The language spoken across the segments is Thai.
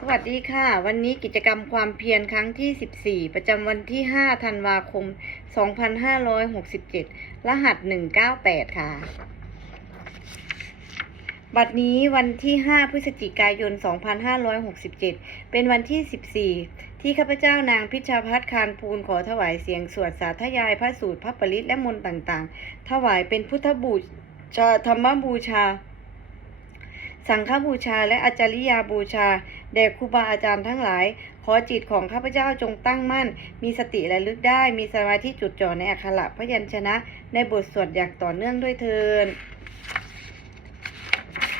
สวัสดีค่ะ วันนี้กิจกรรมความเพียรครั้งที่ 14 ประจำวันที่ 5 ธันวาคม 2567 รหัส 198 ค่ะ บัดนี้วันที่ 5 พฤศจิกายน 2567 เป็นวันที่ 14 ที่ข้าพเจ้านางพิชาพัฒน์คารภูลขอถวายเสียงสวดสาธยายพระสูตรพระปริตและมนต์ต่างๆ ถวายเป็นพุทธบูชาธรรมบูชา สังฆบูชาและอาจาริยาบูชา แด่ครูบาอาจารย์ทั้งหลาย ขอจิตของข้าพเจ้าจงตั้งมั่น มีสติและลึกได้ มีสมาธิจุดจ่อในอักขระพยัญชนะ ในบทสวดอย่างต่อเนื่องด้วยเทิน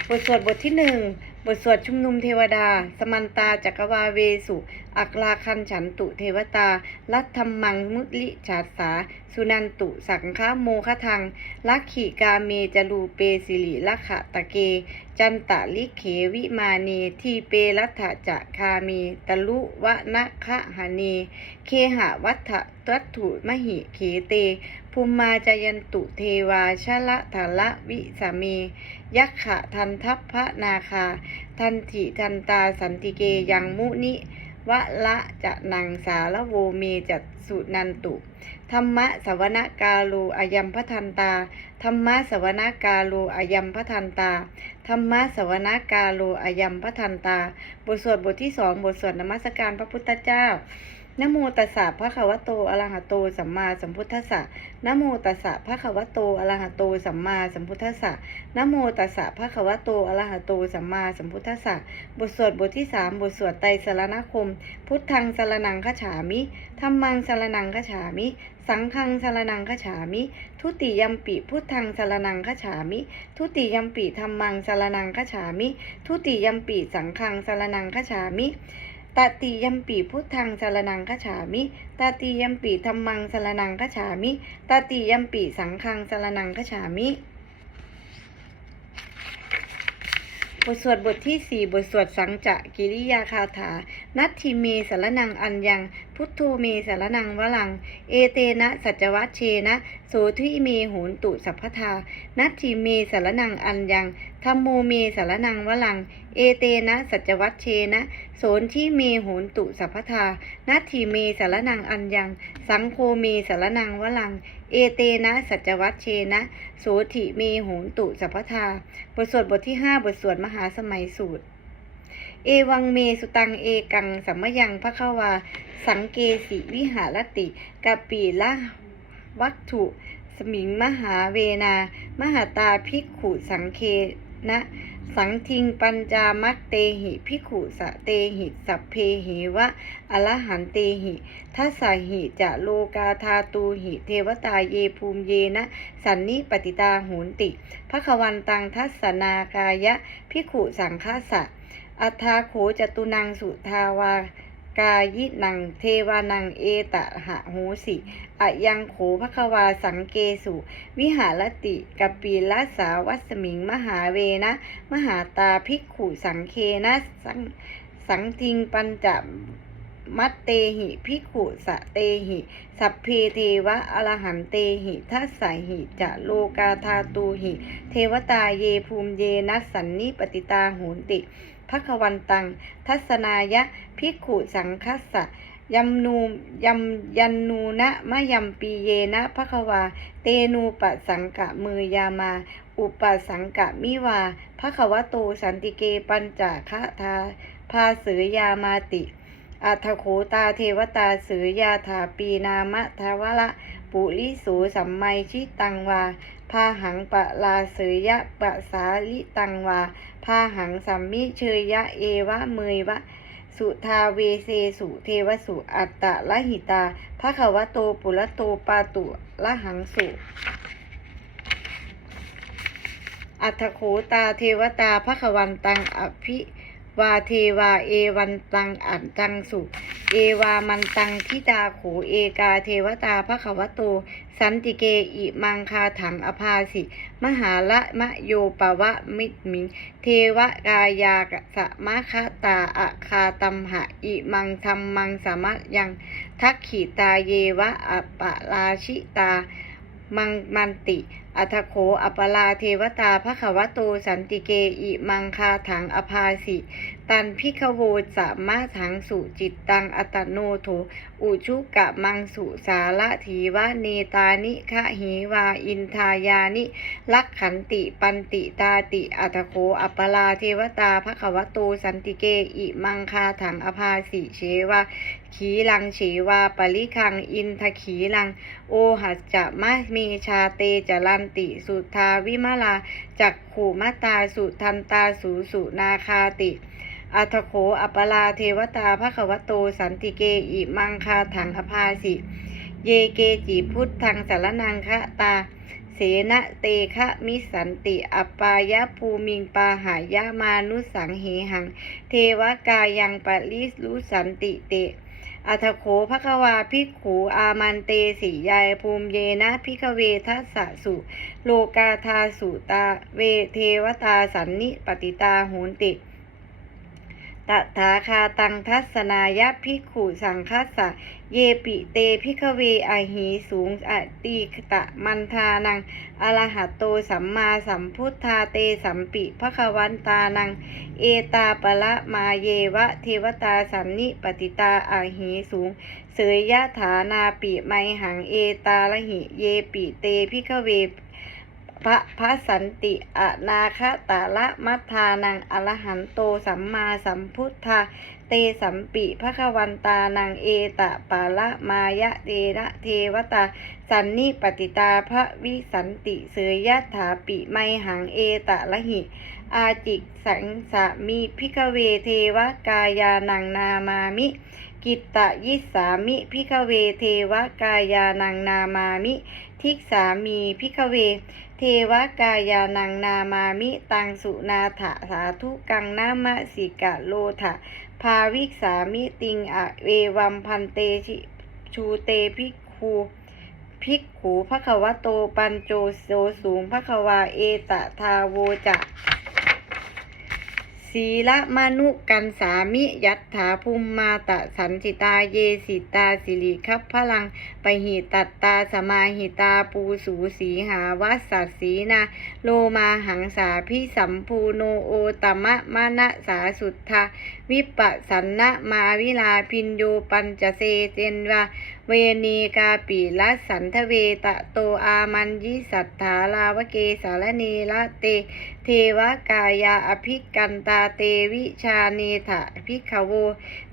บทสวดบทที่หนึ่งบทสวดชุมนุมเทวดา สมันตาจักรวาเวสุ อักลาคันฉันตุเทวตาลัทธรรมังมุลิฉาสา สุนันตุสังฆโมคทัง ลักขิกาเมจรูเปสิริลักขะตะเก จันตะลิเขวิมาเนทีเปรัตถะจะคามีตะลุวะนะคะหะเนเคหะวัฏตัตถุมหิเขเต ภูมมาจายันตุเทวาชะละทะละวิสามียักขะทันทัพพระนาคา ทันถิทันตาสันติเกยังมุนิ วะละจะนังสารโวเมจัสุนันตุ ธรรมะสวนกาลูอายัมพทันตา ธรรมะสวนกาลูอายัมพทันตา ธรรมะสวนกาลูอายัมพทันตา บทสวดบทที่สองบทสวดนมัสการพระพุทธเจ้า นโมตัสสะภะคะวะโตอะระหะโตสัมมาสัมพุทธัสสะนโมตัสสะภะคะวะโตอะระหะโตสัมมาสัมพุทธัสสะนโมตัสสะภะคะวะโตอะระหะโตสัมมาสัมพุทธัสสะบทสวดบทที่สามบทสวดไตรสรณคม พุทธังสรนังคฉามิธัมมังสรนังคฉามิ สังฆังสรนังคฉามิ ทุติยัมปิพุทธังสรนังคฉามิ ทุติยัมปิธัมมังสรนังคฉามิ ทุติยัมปิสังฆังสรนังคฉามิ ตติยัมปีพุทธังสารนังคฉามิ ตติยัมปีธรรมังสารนังคฉามิ ตติยัมปีสังฆังสารนังคฉามิ บทสวดบทที่สี่บทสวดสังจะกิริยาคาถา นัตถิเมสารนังอัญยัง พุทโธเมสารนังวลัง เอเตนะสัจวัชเชนะโสทิเมโหนตุสัพพทา นัตถิเมสารนังอัญญังธรรมโมเมสารนังวลัง เอเตนะสัจวัชเชนะโสนที่เมโหนตุสัพพทา นัตถิเมสารนังอัญญัง สังโฆเมสารนังวลัง เอเตนะสัจวัชเชนะโสถิเมโหนตุสัพพทา บทสวดบทที่ห้าบทสวดมหาสมัยสูตร เอวังเมสุตังเอกังสัมมยังพระควา สังเกสิวิหารติกะปีละวัตถุสมิงมหาเวนา มหาตาภิกขุสังเคนะ สังทิงปัญจามักเตหิภิกขุสะเตหิสัพเพหิวะอรหันเตหิทัสสหิจะโลกาธาตูหิเทวตาเยภูมิเยนะ สันนิปติตาโหนติภควันตังทัสนากายะภิกขุสังฆาสะ อัฏฐาโขจตุนังสุทาวากายินังเทวานังเอตะหะโหสิอะยังโขภควาสังเกสุ วิหารติกปีละสาวัสมิง มหาเวนะ มหาตาภิกขุสังเคนะสังสังทิงปัญจมัตเตหิภิกขุสะเตหิ สัพเพเทวะอรหันเตหิทัสสหิจะโลกาธาตูหิ เทวตาเยภูมิเยนัสสันนิปติตาโหนติ ภควันตัง ทัศนายะภิกขุสังคัสสะยัมนูยัมยันนูนะมะยัมปีเยนะภควา เตนูปะสังกะมือยามา อุปสังกะมิวาภควโตสันติเกปัญจคะทาพาเสือยามาติอัทโขตาเทวตาเสือยาถาปีนามะทวละ ปุริสูสัมไมชิตังวาพาหังปะลาเสยยะปะสาลิตังวาพาหังสัมมิเชยยะเอวะเมยวะ สุทาเวเซสุเทวสุอัตตะละหิตาภะคะวะโตปุระโตปาตุละหังสุอัตถโขตาเทวตาภควันตังอภิ วาเทวาเอวันตังอันตังสุเอวามันตังทิตาโขเอกาเทวตาภควโต สันติเกอิมังคาถังอภาสิ มหาละมะโยปวะมิตมิง เทวกายากะสมะคตาอะคาตัมหะอิมังธรรมังสามะยัง ทักขิตาเยวะอปะลาชิตา มังมันติ อัทโขอัปปลาเทวตาภควโตสันติเกอิมังคาถังอภาสิ ตันพิขโวจะมาถังสุจิตตังอัตโนโถ อุชุกะมังสุสาระถีวะเนตานิคะหีวาอินทายานิ ลักขันติปันติตาติอัตโคอัปปลาเทวตาภควโตสันติเกอิมังคาถังอภาสิเชวะ ขีลังเฉวาปริคัง อินทขีลัง โอหัสจะมะเมชาเตจรันติสุทาวิมาลาจักขู่มตาสุทันตาสูสุนาคาติอัทโขอัปลาเทวตาภควโตสันติเกอิมังคาถังอภาสิ เยเกจิพุทธังสารนังคะตา เสนะเตคะมิสันติอัปปายะภูมิงปาหายะมานุสังเหหัง เทวกายังปริสุสันติเต อัทโขภควาพิกขูอามันเตสียายภูมิเยนะพิกเวทัสสุ โลกาธาสุตาเวเทวตาสันนิปติตาโหนติ ตถาคาตังทัศนายะภิกขุสังคัสสะเยปิเตพิกเวอหีสูงอติตะมันทานังอรหัตโตสัมมาสัมพุทธาเตสัมปิภควันตานัง เอตาปะละมาเยวะเทวตาสันนิปติตาอาหีสูง เสยยะฐานาปิไมหังเอตาละหิเยปิเตพิกเว พระพระสันติอนาคตาละมัทธานังอรหันโตสัมมาสัมพุทธาเตสัมปิภควันตานังเอตะปาละมายะเตระเทวตา สันนิปติตาพระวิสันติเสยยะถาปิไมหังเอตะละหิ อาจิกสังสามีพิกเวเทวกายานังนามามิ กิตตยิสามิพิกเวเทวกายานังนามามิ ทิกสามีพิกเว วกายานังนามามิตังสุนาถะสาธุกังนามะสิกะโลถะภาวิกสามิติงอะเววัมพันเตชิชูเตพิกขูพิกขูพระควโตปัญโจโสสูงพระควาเอตะทาโวจะ ศีละมนุกันสามิยัตถาภูมิมาตะสันจิตาเยสิตาสิริคัพพลังปหิตัตตาสมาหิตาปูสูสีหาวัสสัสสีนาโลมาหังสาพิสัมภูโนโอตมะมะนะสาสุทธาวิปัสสันนะมาวิลาพินโยปัญจเสเจนวาเวนีกาปีละสันทเวตะโตอามันยิสัทธาลาวเกสารเนละเต เทวกายาอภิกันตาเตวิชาเนถะพิขโว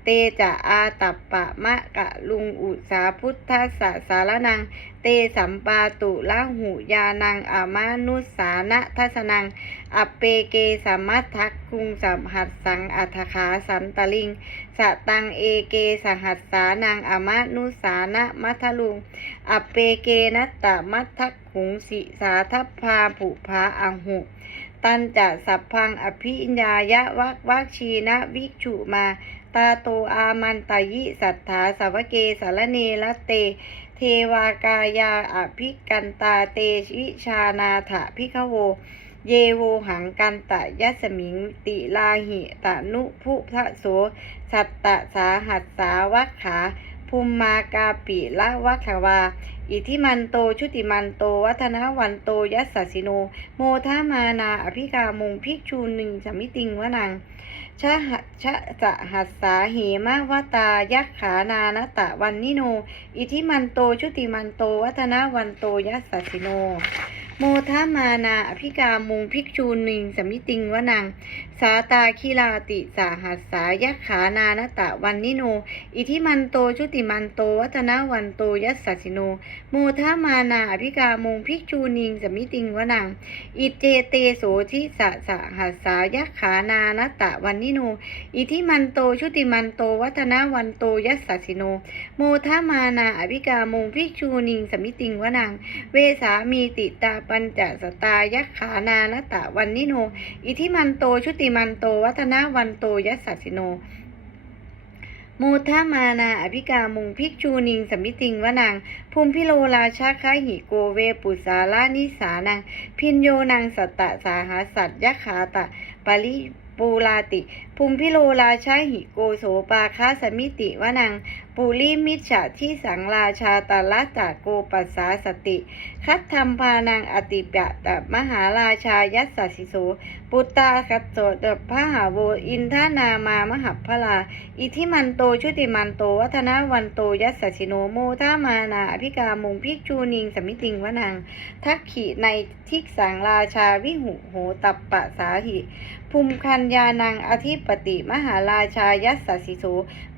เตจะอาตัปปะมะกะลุงอุสาพุทธสสะสารนัง เตสัมปาตุละหุยานังอามานุสานะทัสนัง อเปเกสัมมัททักคุงสัมหัสสังอัฏขาสันตลิง สตังเอเกสหัสสานังอามานุสานะมัทลุง อเปเกนัตตมัททักขุงสิสาทัพพาผุภาอังหุตันจะสัพพังอภิญญายะวักวักชีนะวิกฉุมา ตาโตอามันตายิสัทธาสาวเกสารเนละเต เทวากายาอภิกันตาเตวิชานาถะพิขโว เยโวหังกันตะยัสมิงติลาหิตะนุพุทะโส สัตตะสาหัสสาวัคขาภูมมากาปิละวัควา อิทิมันโตชุติมันโต วัฒนวันโตยัสสสิโน โมทามานาอภิกามุงภิกชูหนึ่งสมิติงวนัง ชะหะชะจะหัสสาเหมะวตายักขานานตะวันนิโน อิทิมันโตชุติมันโต วัฒนวันโตยัสสิโน โมทามานาอภิกามุงภิกชูนิงสมิติงวนัง สาตาคิลาติสาหัสสายักขานานตะวันนิโน อิทิมันโตชุติมันโตวัฒนวันโตยัสสสิโนโมทามานาอภิกามงภิกชูนิงสมิติงวนัง อิเจเตโสทิสะสหัสสายักขานานตะวันนิโน อิทิมันโตชุติมันโตวัฒนวันโตยัสสสิโนโมทามานาอภิกามงภิกชูนิงสมิติงวนัง เวสามีติตาปัญจสตายักขานานตะวันนิโน อิทิมันโตชุติมันโตวัฒนวันโตยัสสสิโนโมทามานาอภิกามุงภิกชูนิงสมิติงวนัง ภูมิพิโลราชาคาหิโกเวปุสาลานิสานัง พินโยนังสัตตะสาหาสัตยักขาตะปาริปูลาติ ภูมิพิโลราชาหิโกโสปาคาสมิติวนัง ปุริมิจฉาที่สังราชาตละตะโกปัสสาสติ คัตธรรมพานังอติปะตะมหาราชายัสสสิโส ปุตตาคัตโตตะพหาโวอินทานามามหัพพลา อิทิมันโตชุติมันโต วัฒนาวันโตยัสสชิโนโมทามานาอภิกามุงพิกชูนิงสมิติงวนัง ทักขิในทิกสังราชาวิหุโหตัปปะสาหิ ภูมิคัญญานังอธิปติมหาราชายัสสิโส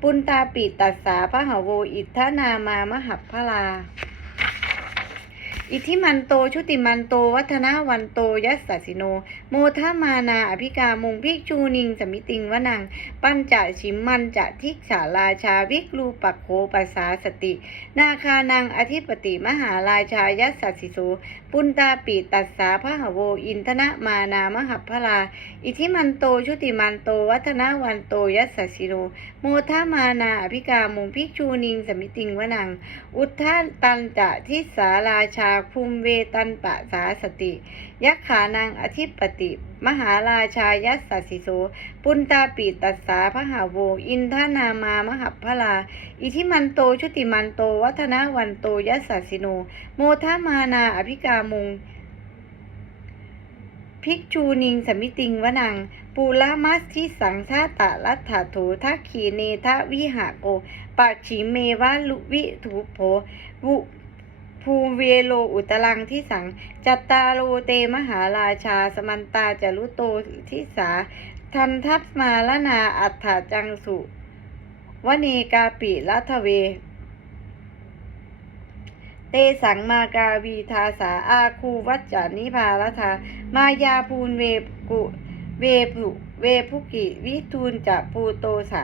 ปุณตาปิตัสสาพหาโวอิทธานามามหัพพลา อิทิมันโตชุติมันโต วัฒนาวันโตยัสสสิโน โมทามานาอภิกามุงพิกชูนิงสมิติงวนัง ปัญจชิมมันจะทิกษาราชาวิกลูปักโคปัสสาสติ นาคานังอธิปติมหาราชายัสสสิโส ปุณตาปิตัสสาพระหโว อินทนะมานามหัพพลา อิทิมันโตชุติมันโต วัฒนาวันโตยัสสสิโนโมทามานาอภิกามุงพิกชูนิงสมิติงวนัง อุทธาตันจะทิสาราชาภูมิเวตันปะสาสติยักขานังอธิปติ มหาราชายัสสสิโส ปุณตาปิตัสสาพหาโว อินทานามามหัพพลา อิทิมันโตชุติมันโต วัฒนาวันโตยัสสสิโน โมทามานาอภิกามุงภิกชูนิงสมิติงวนัง ปูละมัสทิสังชาตะลัตถาโถทักขีเนทะวิหะโกปัจฉิเมวะลุวิถูโภวุ ภูเวโลอุตลังที่สัง จัตตาโลเตมหาราชา สมันตาจารุโตทิสา ทันทัพมาลนาอัฏฐจังสุวเนกาปิรัทเว เตสังมากาวีทาสาอาคูวัจจานิพาลทามายาภูนเวกุเวปุเวภุกิวิทูลจะปูโตสะ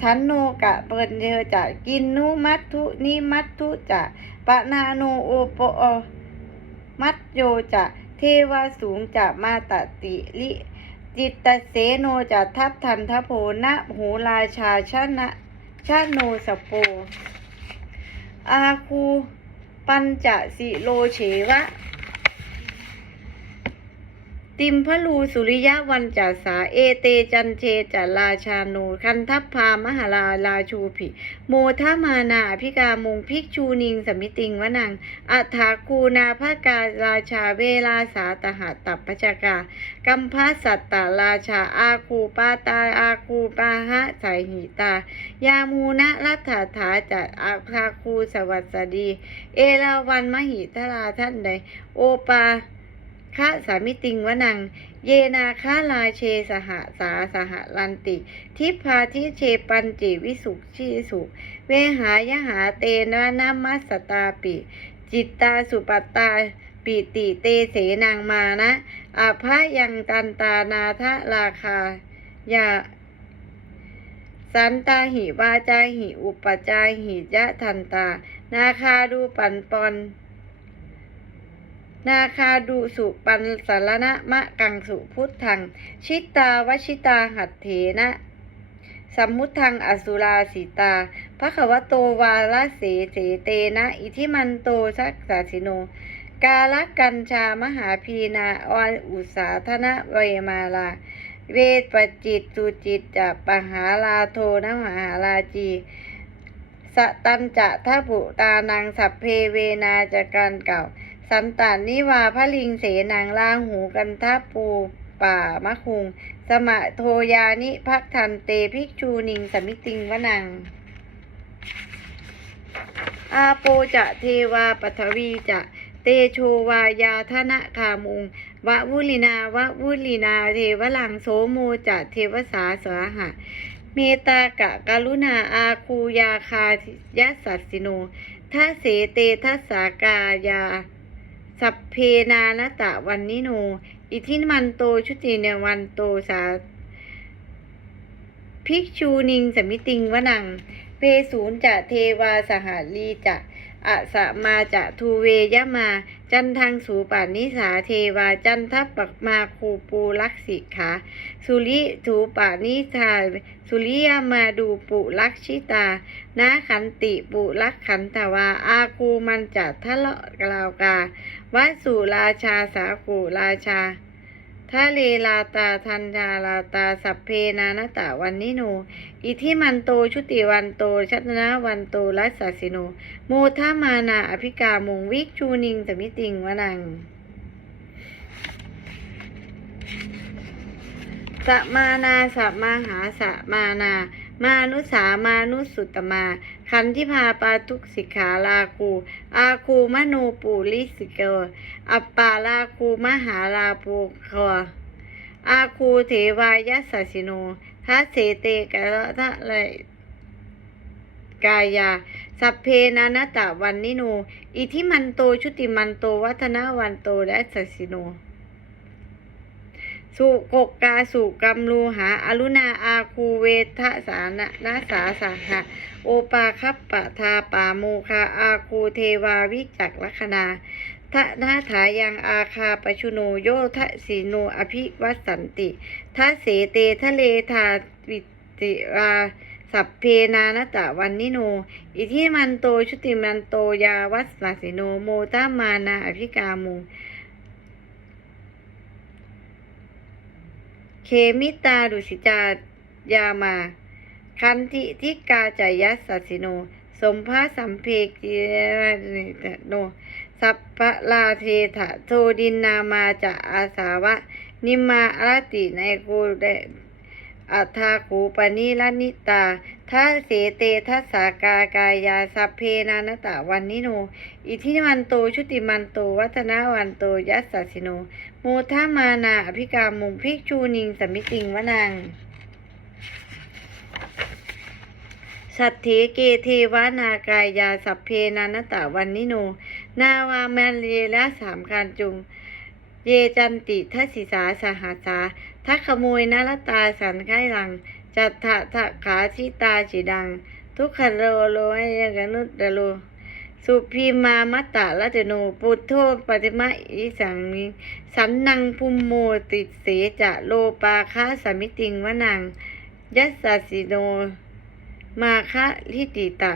ชันโนกะเปินเยจะกินนุมัตทุนิมัตทุจะปะนาโนโอโปอมัตโยจะเทวาสูงจะมาตติลิจิตตเสโนจะทัพทันทโพนะหูราชาชนะชาโนสโป อาคูปัญจสิโลเฉวะ ติมพลูสุริยะวันจัสสาเอเตจันเชจัราชาโนคันทัพพามหาลาลาชูผิ โมทามานาอภิกามุงภิกชูนิงสมิติงวนังอัฏฐาคูนาภาการาชาเวลาสาตหะตัปปชกากัมพาสัตตาราชาอาคูปาตาอาคูปาหะสายหิตา ยามูนะรัฐาถาจัดอาคาคูสวัสดี เอราวันมหิทราท่านใด โอปา คะสามิติงวนัง เยนาคาลาเชสหสาสหลันติ ทิพาทิเชปันจิวิสุขชีสุเวหายหาเตนะนามัสตาปิ จิตตาสุปตตาปิติเตเสนางมานะอาภายังตันตานาทะราคายาสันตาหิวาจาหิอุปจาหิยะทันตา นาคาดูปันปอน นาคาดูสุปันสารณะมะกังสุพุทธัง ชิตาวชิตาหัตเถนะสัมมุทังอสุราสิตาพระขวโตวาลเสเสเตนะ อิทิมันโตสักสาสิโน กาลกัญชามหาพีนาอวอุสาธนะเวมาลา เวทปจิตสุจิตจะปหาลาโทนะมหาลาจีสตันจะทัพปุตานังสัพเพเวนาจะการเก่า สันตานิวาพระลิงเสนางลางหูกันทัพปูป่ามะคุง สมะโทยานิพักทันเตภิกชูนิงสมิติงวนัง อาโปจะเทวาปัทวีจะเตโชวายาธนะคามุง วะวุลินาวะวุลินาเทวลังโสโมจะเทวสาสาหะ เมตากะกรุณาอาคูยาคายะสัสสิโนทัเสเตทัสสากายา สัพเพนานตะวันนิโน อิทิมันโตชุติเนวันโตสาภิกชูนิงสมิติงวนังเปศูนจะเทวาสหาลีจะอะสะมาจะทูเวยะมา จันทังสูปานิสาเทวาจันทัปปักมาคูปูลักษิขา สุริถูปานิทาสุริยามาดูปุลักชิตา นาขันติปุลักขันตวาอาคูมันจะทะเลาะกลาวกา วัสุราชาสากูราชาทะเลลาตาทันทาลาตาสัพเพนานตะวันนิโน อิทิมันโตชุติวันโตชัตนาวันโตรัสสสิโน โมทามานาอภิกามุงวิกชูนิงสมิติงวนัง สมานาสมาหาสมานา มานุสามานุสุตมา คันทิพาปาทุกสิกขาลาคู อาคูมโนปุลิสิเกออัปปาลาคูมหาลาปูคออาคูเทวายสสสิโนทัสเสเตกะระทะไลกายา สัพเพนานตะวันนิโน อิทิมันโตชุติมันโต วัฒนาวันโตและสสสิโน สุกกกาสุกัมลูหา อรุณาอาคูเวทะสานะนาสาสาหะ โอปาคัปปะทาปาโมคาอาคูเทวาวิจักลัคนาทะนาถายังอาคาปชุโนโยทะสีโนอภิวัสสันติทะเสเตทะเลทาวิติราสัพเพนานตะวันนิโน อิทิมันโตชุติมันโตยาวัสสาสิโนโมตามานาอภิกามุ เคมิตาดุสิจายามา คันติทิกาจายัสสสิโน สมภาสัมเพกิโน สัพพลาเทถะโทดินนามาจะอาสาวะ นิมาอรติในกูเดอัทาคูปนิลนิตาทัสเสเตทัสสากากายาสัพเพนานตะวันนิโน อิทิมันโตชุติมันโต วัฒนาวันโต ยัสสสิโน โมทามานาอภิกามุงภิกชูนิงสมิติงวนังสัตเถเกเทวานากายาสัพเพนานตะวันนิโน นาวาแมนเลและสามการจุง เยจันติทัสสิสาสหัสาทักขโมยนารตาสันไข้หลัง จัตถะทะขาชิตาจิดัง ทุกขโลโลให้ยกนุตตะโล สุพีมามัตะละเจโนปุถโทปฏิมะอิสังมิสันนังพุมโมติเสจะโลปาคะสมิติงวนัง ยัสสสิโน มาคะลิติตะ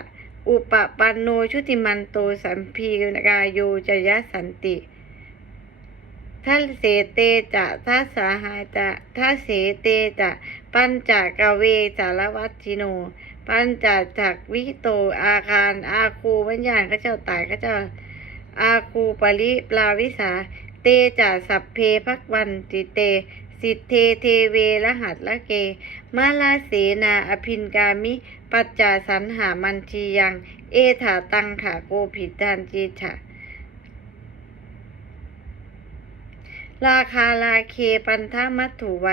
อุปปันโนชุติมันโตสัมพีกายโยจยสันติทัสเสเตจะทัสสาหาจะทัสเสเตจะ ปัญจกเวสารวัตชิโน ปัญจจักวิโตอาคาร อาคูวิญญาณข้าเจ้าตายข้าเจ้าอาคูปริปลาวิสา เตจะสัพเพพักวันติเต สิทเทเทเวรหัสละเก มาลาเสนาอภินกามิ ปัจจาสันหามันทียัง เอถาตังขาโกผิดานจีฉะราคาลาเคปันทามัตถุไว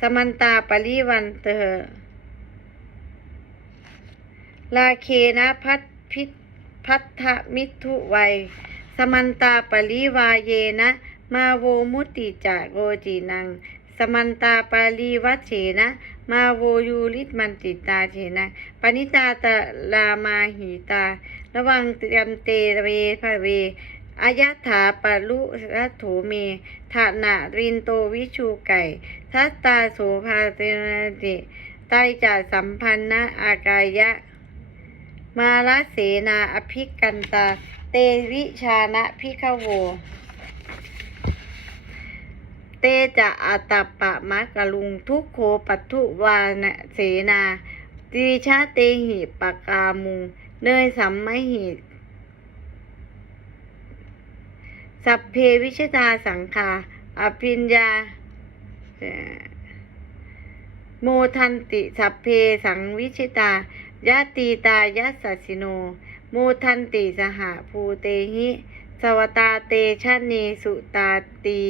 สมันตาปริวันเตอ ลาเคนะพัทพิพัทธมิทุไวยสมันตาปริวาเยนะ มาโวมุติจะโกจินัง สมันตาปาลีวัชเฉนะ มาโวยูริตมันติตาเฉนะปณิตาตะลามาหิตา ระวังเตรียมเตเวภเวอายะถาปะลุรัตโถเมฐานะรินโตวิชูไก่ทัตตาโสภาเตนติไตจัดสัมพันนะอากายะ มาลเสนาอภิกันตา เตวิชานะพิขโว เตจะอาตปปะมะกะลุงทุกโคปัทุวานเสนาติชาเตหิปะกามุงเนยสัมมหิสัพเพวิชตาสังคาอภิญญา โมทันติสัพเพสังวิชตา ยะตีตายัสสสิโน มูทันติสหภูเตหิ สวตาเตชะเนสุตาตี